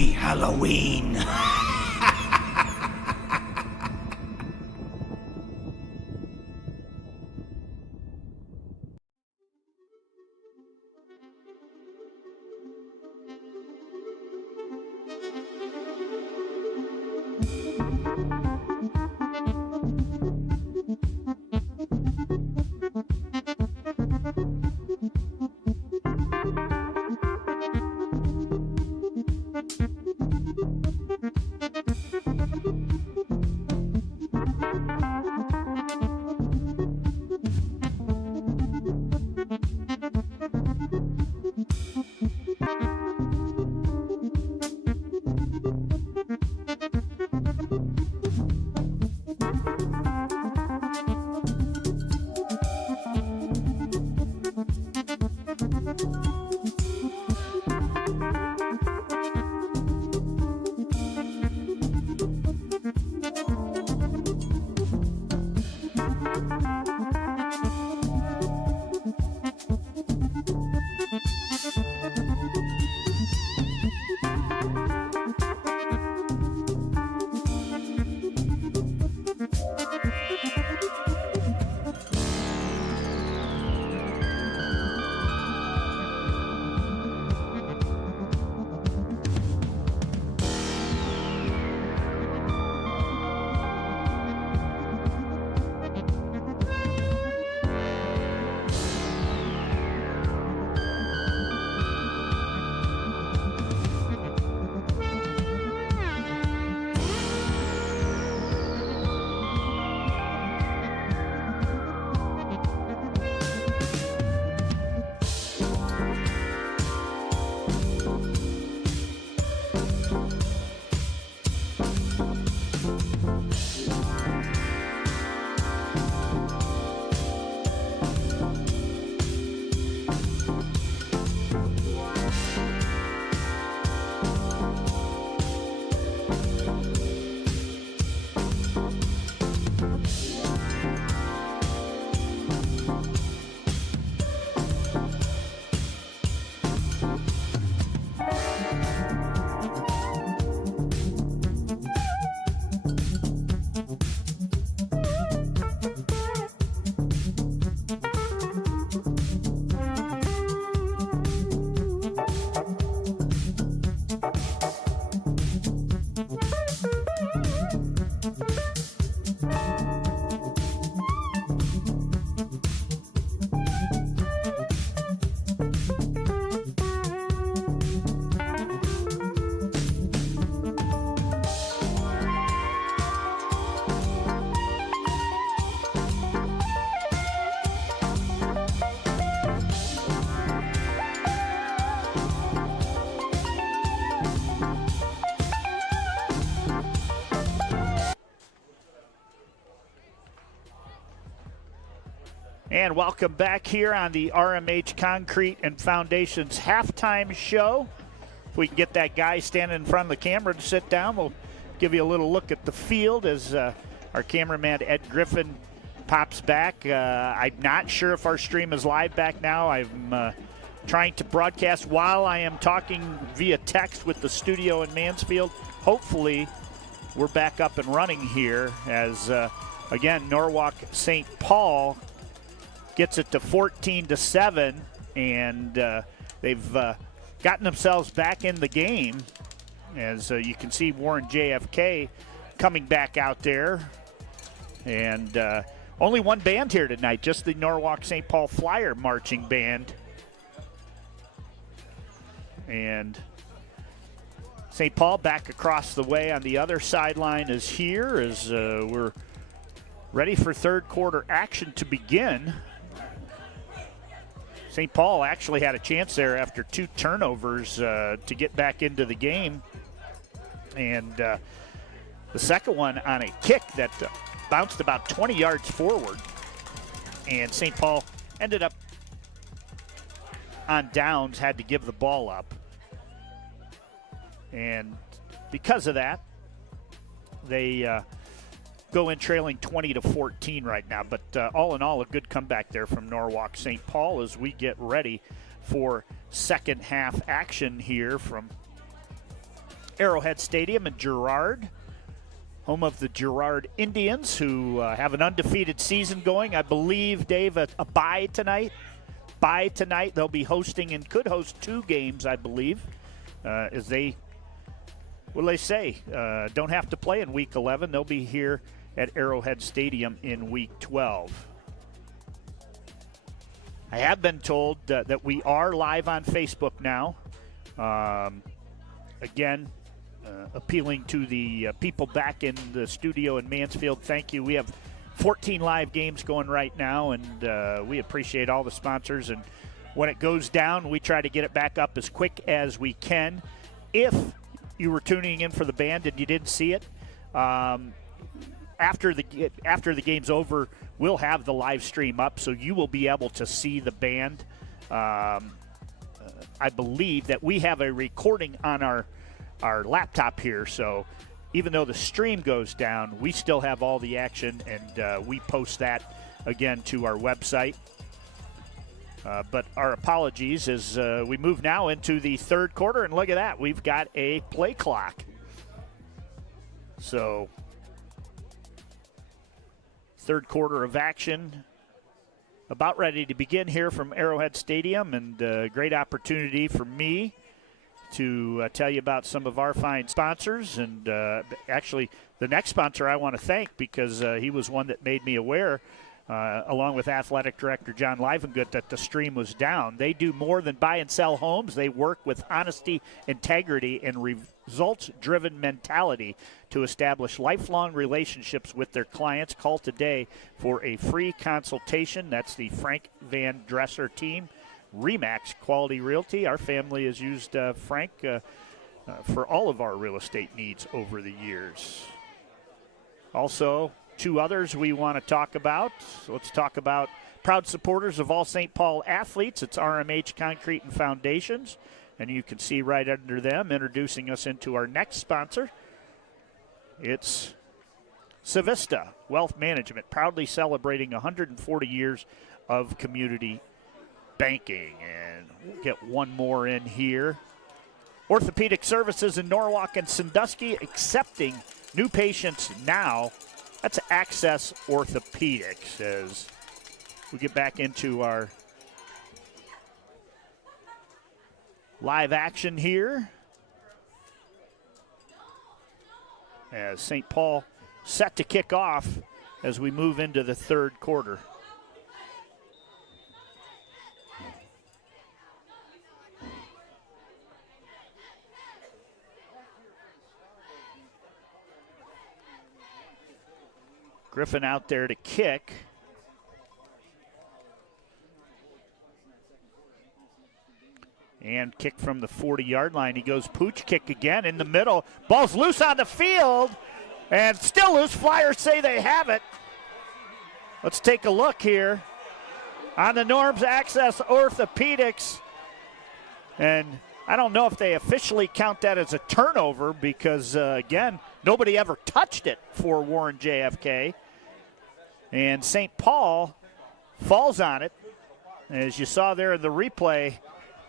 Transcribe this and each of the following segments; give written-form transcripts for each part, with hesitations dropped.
Happy Halloween. And welcome back here on the RMH Concrete and Foundations halftime show. If we can get that guy standing in front of the camera to sit down, we'll give you a little look at the field as our cameraman Ed Griffin pops back. I'm not sure if our stream is live back now. I'm trying to broadcast while I am talking via text with the studio in Mansfield. Hopefully we're back up and running here as, again, Norwalk St. Paul gets it to 14-7, and they've gotten themselves back in the game. As you can see, Warren JFK coming back out there. And only one band here tonight, just the Norwalk St. Paul Flyer Marching Band. And St. Paul back across the way on the other sideline is here as we're ready for third quarter action to begin. St. Paul actually had a chance there after two turnovers to get back into the game. And the second one on a kick that bounced about 20 yards forward. And St. Paul ended up on downs, had to give the ball up. And because of that, they go in trailing 20-14 right now. But all in all, a good comeback there from Norwalk St. Paul as we get ready for second half action here from Arrowhead Stadium in Girard, home of the Girard Indians, who have an undefeated season going. I believe, Dave, a bye tonight. They'll be hosting and could host 2 games, I believe, as they, what do they say, don't have to play in Week 11. They'll be here at Arrowhead Stadium in Week 12. I have been told that we are live on Facebook now. Again, appealing to the people back in the studio in Mansfield. Thank you. We have 14 live games going right now, and we appreciate all the sponsors. And when it goes down, we try to get it back up as quick as we can. If you were tuning in for the band and you didn't see it, after the game's over, we'll have the live stream up, so you will be able to see the band. I believe that we have a recording on our laptop here, so even though the stream goes down, we still have all the action, and we post that again to our website. But our apologies as we move now into the third quarter, and look at that, we've got a play clock. So third quarter of action about ready to begin here from Arrowhead Stadium, and a great opportunity for me to tell you about some of our fine sponsors. And actually, the next sponsor I want to thank, because he was one that made me aware, along with Athletic Director John Livengood, that the stream was down. They do more than buy and sell homes. They work with honesty, integrity, and results-driven mentality to establish lifelong relationships with their clients. Call today for a free consultation. That's the Frank Van Dresser team. REMAX Quality Realty. Our family has used Frank for all of our real estate needs over the years. Also, 2 others we want to talk about. So let's talk about proud supporters of all St. Paul athletes. It's RMH Concrete and Foundations. And you can see right under them, introducing us into our next sponsor. It's Civista Wealth Management, proudly celebrating 140 years of community banking. And we'll get one more in here. Orthopaedic Services in Norwalk and Sandusky, accepting new patients now. That's Access Orthopaedics as we get back into our live action here, as St. Paul set to kick off as we move into the third quarter. Griffin out there to kick. And kick from the 40-yard line. He goes pooch kick again in the middle. Ball's loose on the field. And still loose. Flyers say they have it. Let's take a look here on the NOMS Access Orthopaedics. And I don't know if they officially count that as a turnover because, again, nobody ever touched it for Warren JFK. And St. Paul falls on it. As you saw there in the replay,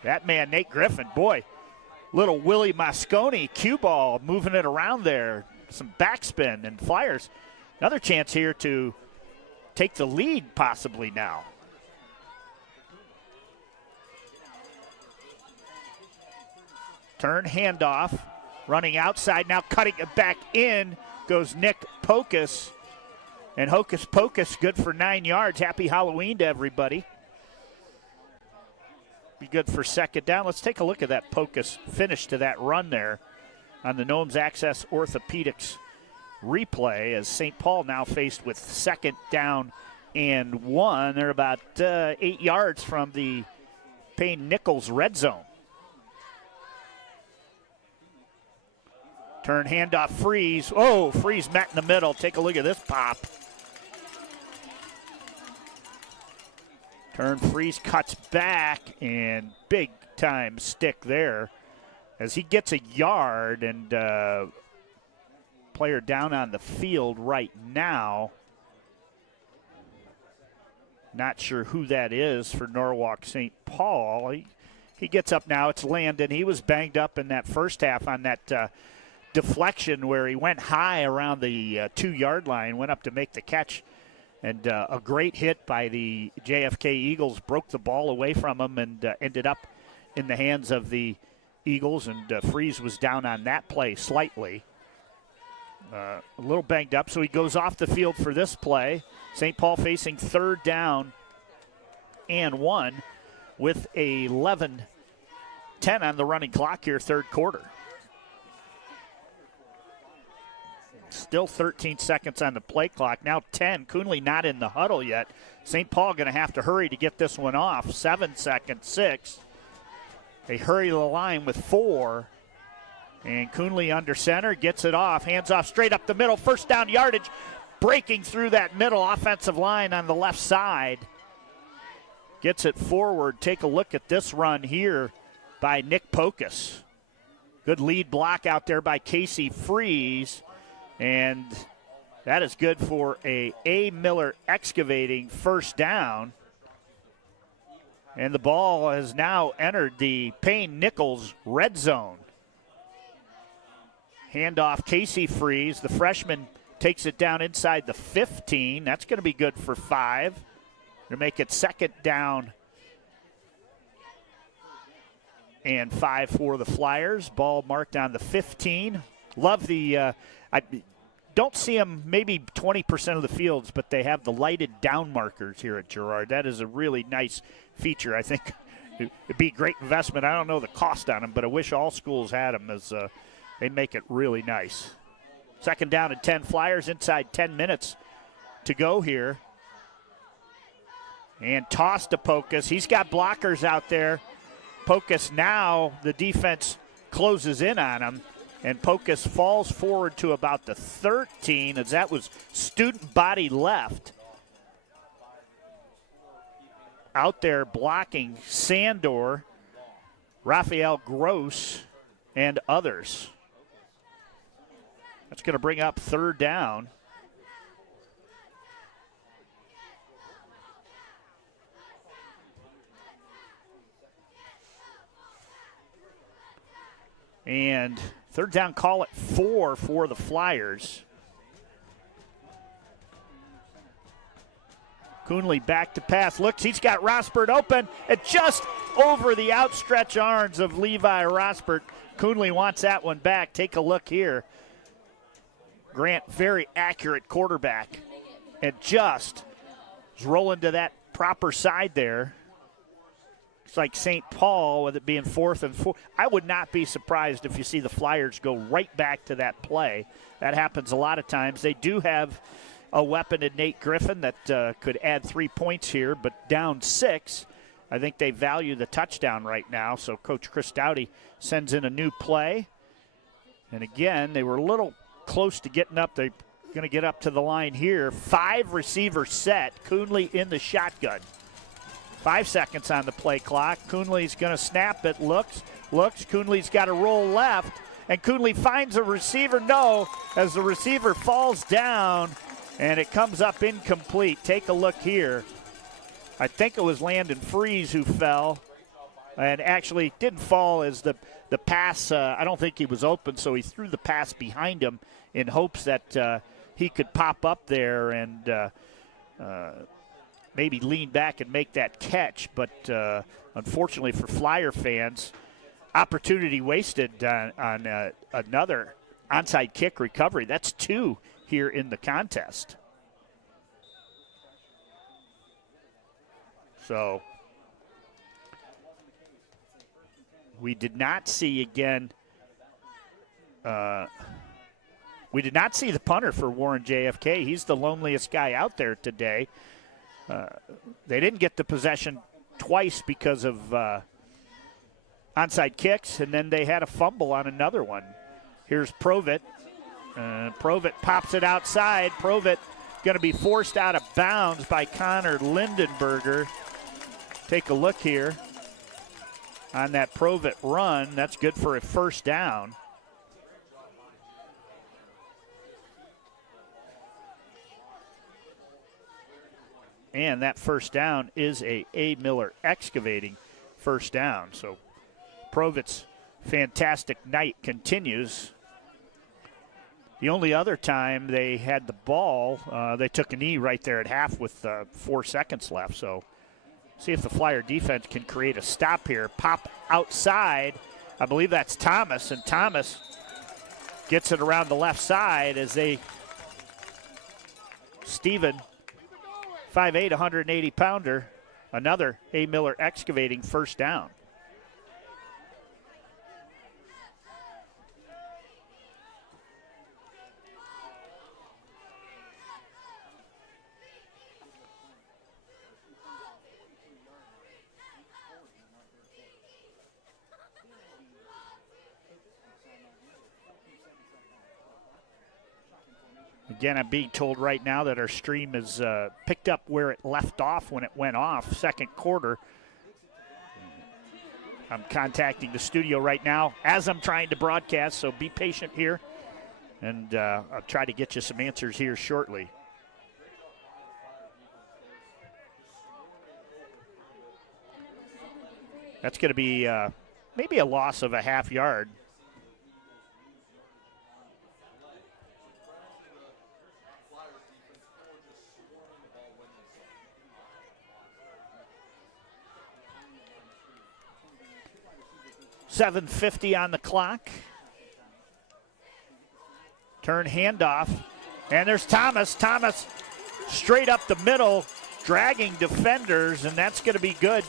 that man, Nate Griffin, boy, little Willie Mosconi cue ball, moving it around there. Some backspin, and Flyers, another chance here to take the lead possibly now. Turn, handoff, running outside, now cutting it back in goes Nick Pocus. And Hocus Pocus, good for 9 yards. Happy Halloween to everybody. Be good for second down. Let's take a look at that Pocus finish to that run there on the NOMS Access Orthopaedics replay, as St. Paul now faced with second down and 1. They're about 8 yards from the Payne Nichols red zone. Turn, handoff, Freeze. Oh, Freeze met in the middle. Take a look at this pop. Turn, Freeze cuts back, and big time stick there as he gets a yard, and player down on the field right now. Not sure who that is for Norwalk St. Paul. He gets up now. It's Landon. He was banged up in that first half on that deflection where he went high around the 2-yard line, went up to make the catch, and a great hit by the JFK Eagles, broke the ball away from him and ended up in the hands of the Eagles, and Freeze was down on that play slightly. A little banged up, so he goes off the field for this play. St. Paul facing 3rd down and 1 with 11:10 on the running clock here, 3rd quarter. Still 13 seconds on the play clock. Now 10. Coonley not in the huddle yet. St. Paul going to have to hurry to get this one off. 7 seconds, 6. They hurry the line with 4. And Coonley under center, gets it off. Hands off straight up the middle. First down yardage. Breaking through that middle offensive line on the left side. Gets it forward. Take a look at this run here by Nick Pocus. Good lead block out there by Casey Freeze. And that is good for a Miller Excavating first down. And the ball has now entered the Payne-Nichols red zone. Handoff Casey Freeze. The freshman takes it down inside the 15. That's going to be good for 5. To make it 2nd down and 5 for the Flyers. Ball marked on the 15. Love the, I don't see them maybe 20% of the fields, but they have the lighted down markers here at Girard. That is a really nice feature. I think it'd be a great investment. I don't know the cost on them, but I wish all schools had them, as they make it really nice. 2nd down and 10. Flyers inside 10 minutes to go here. And toss to Pocus. He's got blockers out there. Pocus now, the defense closes in on him. And Pocus falls forward to about the 13, as that was student body left. Out there blocking Sandor, Raphael Gross, and others. That's going to bring up 3rd down. And 3rd down call at 4 for the Flyers. Coonley back to pass. Looks, he's got Rosbert open. And just over the outstretched arms of Levi Rosbert. Coonley wants that one back. Take a look here. Grant, very accurate quarterback. And just is rolling to that proper side there. It's like St. Paul, with it being 4th and 4. I would not be surprised if you see the Flyers go right back to that play. That happens a lot of times. They do have a weapon in Nate Griffin that could add 3 points here, but down 6. I think they value the touchdown right now, so Coach Chris Dowdy sends in a new play. And again, they were a little close to getting up. They're going to get up to the line here. 5 receiver set. Coonley in the shotgun. 5 seconds on the play clock. Coonley's going to snap it. Looks. Coonley's got to roll left. And Coonley finds a receiver. No, as the receiver falls down, and it comes up incomplete. Take a look here. I think it was Landon Freeze who fell. And actually didn't fall as the pass. I don't think he was open, so he threw the pass behind him in hopes that he could pop up there and maybe lean back and make that catch. But unfortunately for Flyer fans, opportunity wasted on another onside kick recovery. That's 2 here in the contest. So we did not see again. We did not see the punter for Warren JFK. He's the loneliest guy out there today. They didn't get the possession twice because of onside kicks, and then they had a fumble on another one. Here's Provitt. Provitt pops it outside. Provitt going to be forced out of bounds by Connor Lindenberger. Take a look here on that Provitt run. That's good for a 1st down. And that 1st down is a Miller Excavating 1st down. So Provitt's fantastic night continues. The only other time they had the ball, they took a knee right there at half with 4 seconds left. So see if the Flyer defense can create a stop here. Pop outside. I believe that's Thomas, and Thomas gets it around the left side as Steven, 5'8", 180-pounder, another A. Miller Excavating first down. Again, I'm being told right now that our stream is picked up where it left off when it went off, second quarter. I'm contacting the studio right now as I'm trying to broadcast, so be patient here. And I'll try to get you some answers here shortly. That's going to be maybe a loss of a half yard. .750 on the clock. Turn handoff. And there's Thomas. Thomas straight up the middle, dragging defenders, and that's going to be good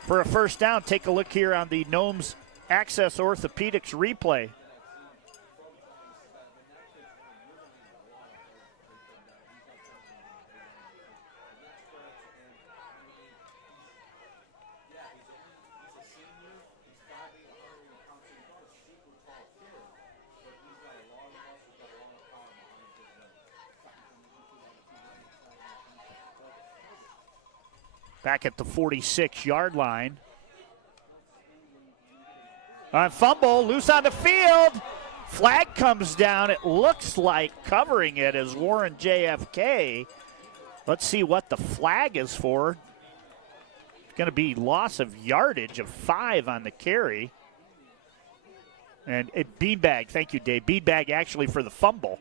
for a first down. Take a look here on the NOMS Access Orthopaedics replay. Back at the 46-yard line. Fumble, loose on the field. Flag comes down. It looks like covering it is Warren JFK. Let's see what the flag is for. It's going to be loss of yardage of 5 on the carry. And Beanbag, thank you, Dave. Beanbag actually for the fumble.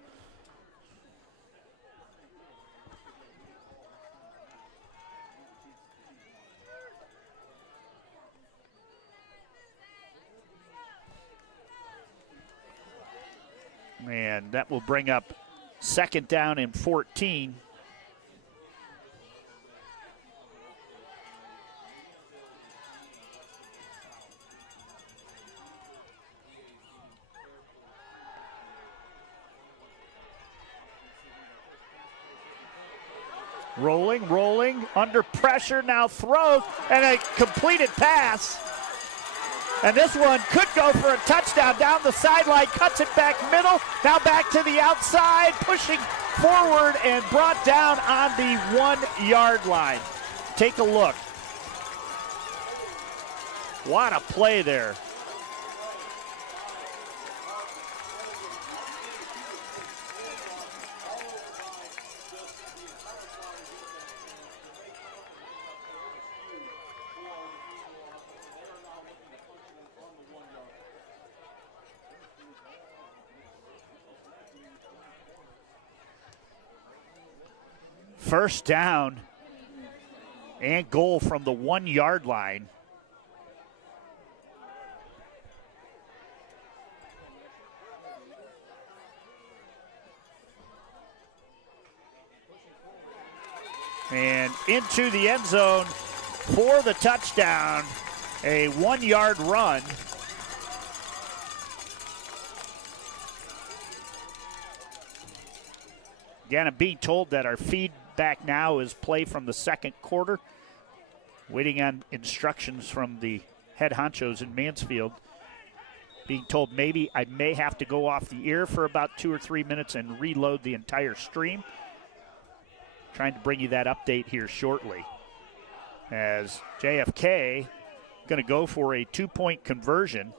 And that will bring up second down and 14. Rolling, under pressure, now throws, and a completed pass. And this one could go for a touchdown down the sideline, cuts it back middle, now back to the outside, pushing forward and brought down on the 1-yard line. Take a look. What a play there. First down and goal from the 1-yard line. And into the end zone for the touchdown, a 1-yard run. Again, I'm being told that our feedback now is play from the second quarter. Waiting on instructions from the head honchos in Mansfield. Being told maybe I may have to go off the air for about 2 or 3 minutes and reload the entire stream. Trying to bring you that update here shortly. As JFK going to go for a 2-point conversion.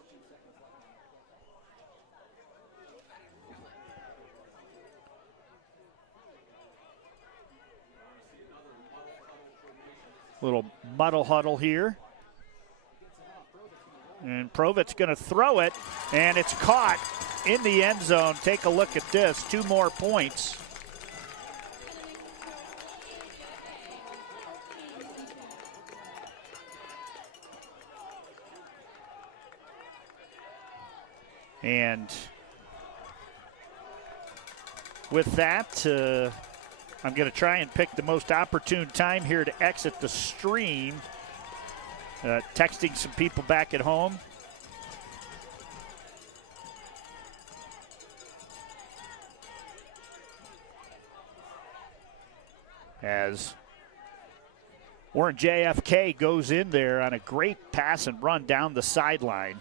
Little muddle huddle here. And Provit's going to throw it, and it's caught in the end zone. Take a look at this. 2 more points. And with that, I'm going to try and pick the most opportune time here to exit the stream. Texting some people back at home. As Warren JFK goes in there on a great pass and run down the sideline.